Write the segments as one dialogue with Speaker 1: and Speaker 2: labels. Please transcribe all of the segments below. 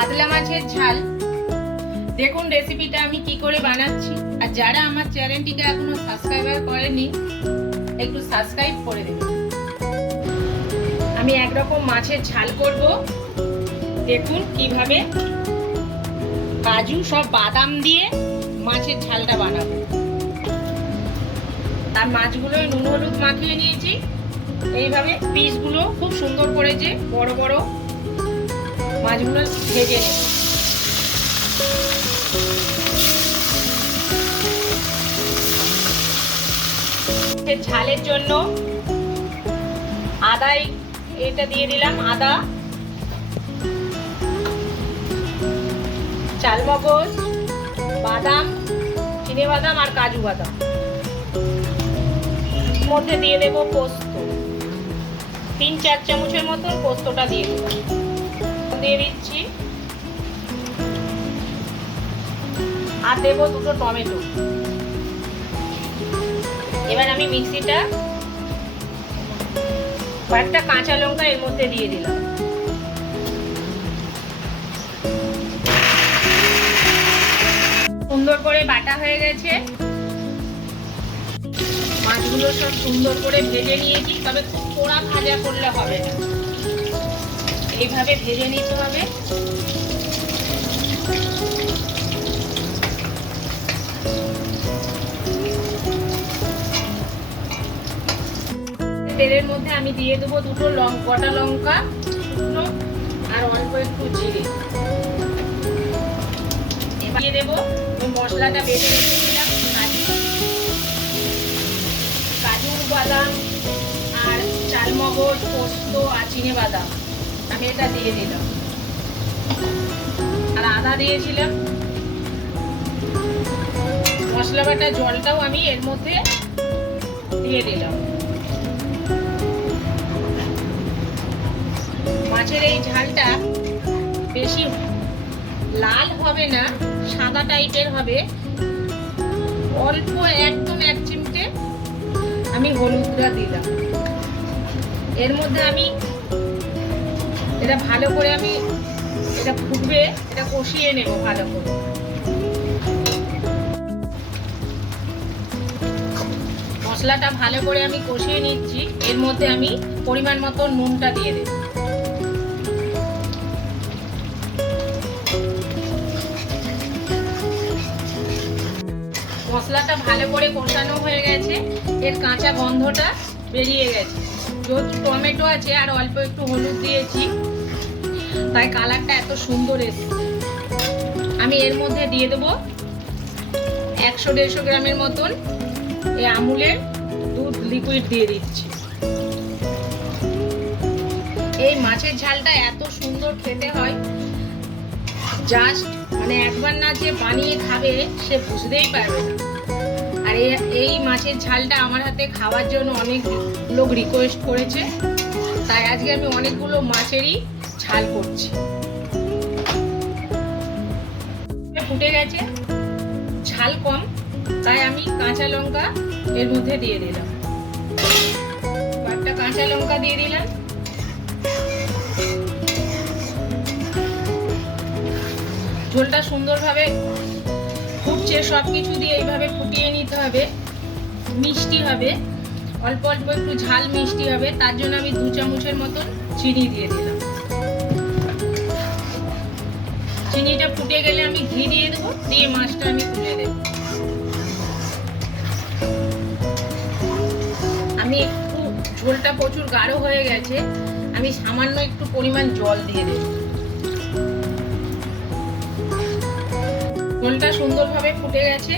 Speaker 1: কাতলা মাছের ঝাল। দেখুন রেসিপিটা আমি কি করে বানাচ্ছি। আর যারা আমার চ্যানেলটিকে এখনও সাবস্ক্রাইবার করেনি একটু সাবস্ক্রাইব করে দেবেন। আমি একরকম মাছের ঝাল করব। দেখুন কীভাবে কাজু, সব বাদাম দিয়ে মাছের ঝালটা বানাবো। তার মাছগুলোই নুন, হলুদ মাখিয়ে নিয়েছি। এইভাবে পিসগুলো খুব সুন্দর করে যে বড় বড় মাছগুলো ভেজে নেব। ঝালের জন্য আদাই, এটা দিয়ে দিলাম আদা চালমগজ বাদাম, চিনে বাদাম আর কাজু বাদাম। মধ্যে দিয়ে দেব পোস্ত। তিন, চার চামচের মতন পোস্তটা দিয়ে দেব দিয়ে দিচ্ছি। আর দেবো দুটো টমেটো। এবার আমি মিক্সিটা কয়েকটা কাঁচা লঙ্কা এর মধ্যে দিয়ে দিলাম। সুন্দর করে বাটা হয়ে গেছে। মাছগুলো সব সুন্দর করে ভেজে নিয়েছি, তবে খুব পোড়া ভাজা করলে হবে না। এইভাবে ভেজে নিতে হবে তেলের মধ্যে আমি দিয়ে দেবো দুটো লং, গোটা লঙ্কা আর অল্প একটু জিরে। দিয়ে দেবো মশলাটা বেটে রেখেছিলাম, কাজু। বাদাম আর চালমগজ, পোস্ত আর চিনে বাদাম। এটা দিয়ে দিলাম। আর আদা দিয়েছিলাম। মশলা বাটা জলটাও আমি এর মধ্যে দিয়ে দিলাম। মাছের এই ঝালটা বেশি লাল হবে না, সাদা টাইপের হবে। অল্প একদম এক চিমটে আমি হলুদটা দিলাম। এর মধ্যে আমি এটা ভালো করে আমি এটা ফুটবে, এটা কষিয়ে নেব ভালো করে। মশলাটা ভালো করে আমি কষিয়ে নিচ্ছি। এর মধ্যে আমি পরিমাণ মতো নুনটা দিয়ে দেব। মশলাটা ভালো করে কষানো হয়ে গেছে। এর কাঁচা গন্ধটা বেরিয়ে গেছে। টমেটো আছে আর অল্প একটু হলুদ দিয়েছি। তাই কালারটা এত সুন্দর এসেছে। আমি এর মধ্যে দিয়ে দেবো একশো দেড়শো গ্রামের মতন এই আমুলের দুধ লিকুইড দিয়ে দিচ্ছি। এই মাছের ঝালটা এত সুন্দর খেতে হয়। জাস্ট মানে একবার না যে বানিয়ে খাবে, সে বুঝতেই পারবে না। এই মাছের ঝালটা আমার হাতে খাওয়ার জন্য অনেক লোক রিকোয়েস্ট করেছে। তাই আজকে আমি অনেকগুলো মাছেরই ঝাল করছি। ফুটে গেছে। ঝাল কম, তাই আমি কাঁচা লঙ্কা এর মধ্যে দিয়ে দিলাম। কয়েকটা কাঁচা লঙ্কা দিয়ে দিলাম। ঝোলটা সুন্দরভাবে ফুটছে সব কিছু দিয়ে এইভাবে ফুটিয়ে নিতে হবে, মিষ্টি হবে, অল্প অল্প একটু ঝাল মিষ্টি হবে, তার জন্য আমি দু চামচের মতন চিনি দিয়ে দিলাম। চিনিটা ফুটে গেলে আমি ঘি দিয়ে দেবো, দিয়ে মাছটা আমি তুলে দেব আমি একটু ঝোলটা প্রচুর গাঢ় হয়ে গেছে, আমি সামান্য একটু পরিমাণ জল দিয়ে দেব। ঝোলটা সুন্দরভাবে ফুটে গেছে।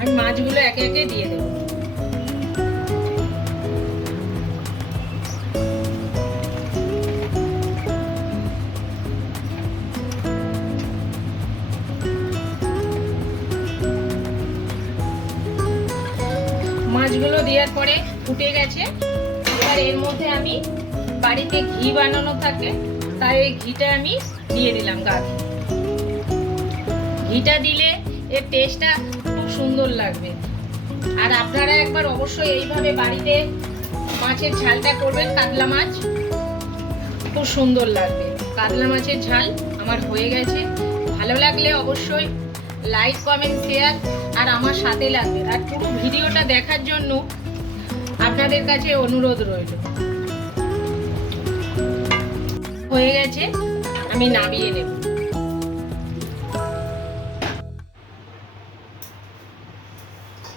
Speaker 1: আমি মাছগুলো একে একে দিয়ে দেবো। মাছগুলো দেওয়ার পরে ফুটে গেছে। এবার এর মধ্যে আমি বাড়িতে ঘি বানানো থাকে, তাই এই ঘিটা আমি দিয়ে দিলাম গা। ঘিটা দিলে এর টেস্টটা সুন্দর লাগবে। আর আপনারা একবার অবশ্যই এইভাবে বাড়িতে মাছের ঝালটা করবেন, কাতলা মাছ। খুব সুন্দর লাগবে। কাতলা মাছের ঝাল আমার হয়ে গেছে। ভালো লাগলে অবশ্যই লাইক কমেন্ট শেয়ার আর আমার সাথে লাগবে। আর পুরো ভিডিওটা দেখার জন্য আপনাদের কাছে অনুরোধ রইল। হয়ে গেছে, আমি নামিয়ে নেব।